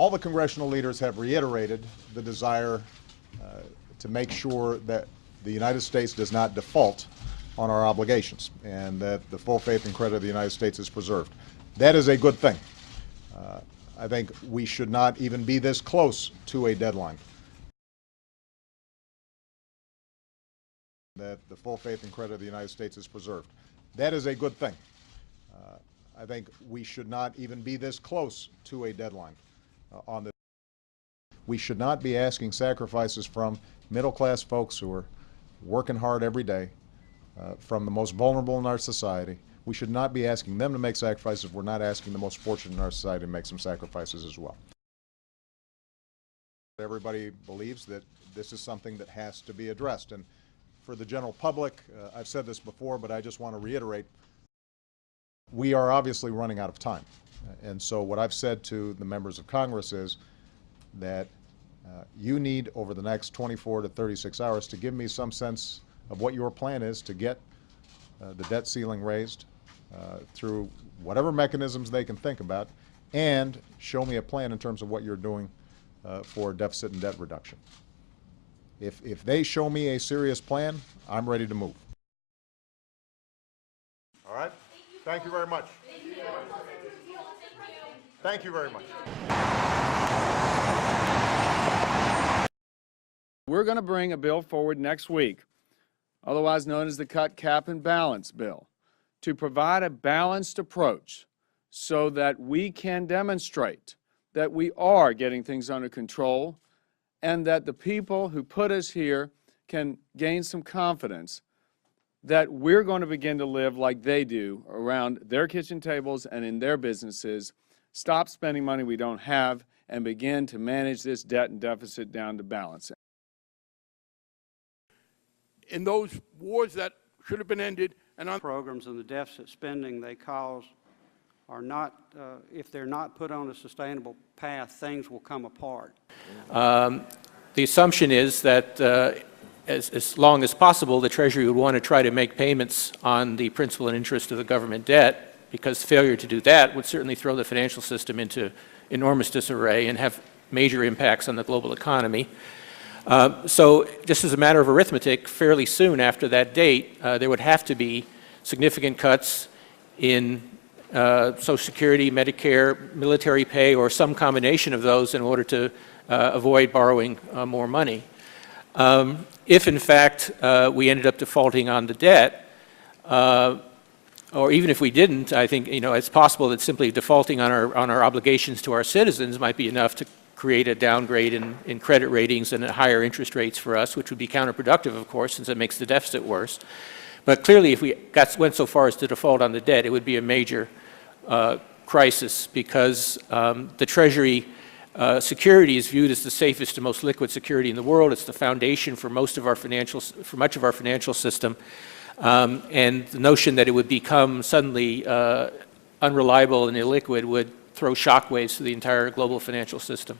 all the congressional leaders have reiterated the desire to make sure that the United States does not default on our obligations and that the full faith and credit of the United States is preserved. That is a good thing. I think we should not even be this close to a deadline. That the full faith and credit of the United States is preserved. That is a good thing. I think we should not even be this close to a deadline on this. We should not be asking sacrifices from middle-class folks who are working hard every day, from the most vulnerable in our society. We should not be asking them to make sacrifices. We're not asking the most fortunate in our society to make some sacrifices as well. Everybody believes that this is something that has to be addressed. And for the general public, I've said this before, but I just want to reiterate, we are obviously running out of time. And so what I've said to the members of Congress is that you need, over the next 24 to 36 hours, to give me some sense of what your plan is to get the debt ceiling raised through whatever mechanisms they can think about, and show me a plan in terms of what you're doing for deficit and debt reduction. If they show me a serious plan, I'm ready to move. All right? Thank you very much. Thank you very much. We're going to bring a bill forward next week, otherwise known as the Cut, Cap, and Balance bill, to provide a balanced approach so that we can demonstrate that we are getting things under control and that the people who put us here can gain some confidence that we're going to begin to live like they do around their kitchen tables and in their businesses, stop spending money we don't have, and begin to manage this debt and deficit down to balance. In those wars that should have been ended, and on programs and the deficit spending they cause are not, if they're not put on a sustainable path, things will come apart. The assumption is that as long as possible, the Treasury would want to try to make payments on the principal and interest of the government debt, because failure to do that would certainly throw the financial system into enormous disarray and have major impacts on the global economy. So just as a matter of arithmetic, fairly soon after that date, there would have to be significant cuts in Social Security, Medicare, military pay, or some combination of those in order to avoid borrowing more money. If, in fact, we ended up defaulting on the debt, or even if we didn't, I think it's possible that simply defaulting on our obligations to our citizens might be enough to create a downgrade in credit ratings and higher interest rates for us, which would be counterproductive, of course, since it makes the deficit worse. But clearly, if we went so far as to default on the debt, it would be a major crisis, because the Treasury security is viewed as the safest and most liquid security in the world. It's the foundation for much of our financial system. And the notion that it would become suddenly unreliable and illiquid would throw shockwaves to the entire global financial system.